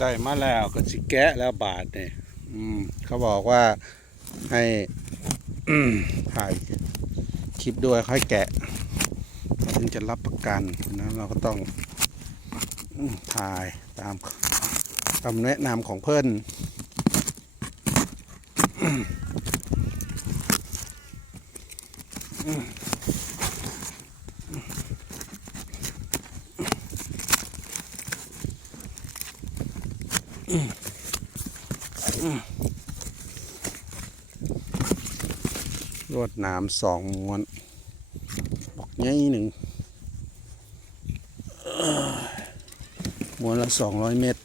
ได้มาแล้วก็สิแกะแล้วบาทเนี่ยเขาบอกว่าให้ถ่ายคลิปด้วยค่อยแกะถึงจะรับประกันนะเราก็ต้องอถ่ายตามคำแนะนำของเพื่อนอืม รวดหน้ำสองม้วนบอกง่ายหนึ่งม้วนละสองร้อยเมตร